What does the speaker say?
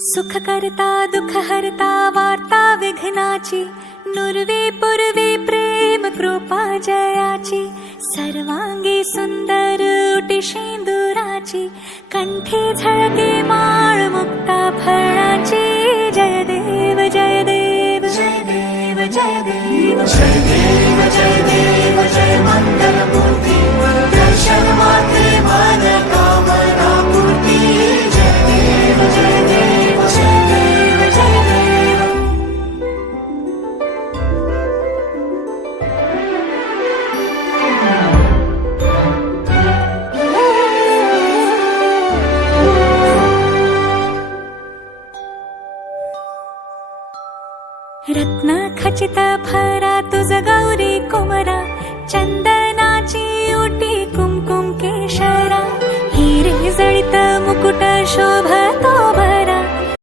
सुख करता दुःख हरता वार्ता विघ्नाची, नुरवे पुरवे प्रेम कृपा जयाची, सर्वांगी सुंदर उटी शेंदुराची, कंठी झळके माळ मुक्ता फळाची. जय देव जय देव जय देव जय देव जय देव जय देव जय मंगलमूर्ती, दर्शन मात्रे मन कामना पूर्ती. जय देव जय देव जय देव जय देव. रत्न खचित फरा तुझ गौरी कुमरा, चंदनाची उटी कुमकुम केशरा, हिरे जळित मुकुट शोभतो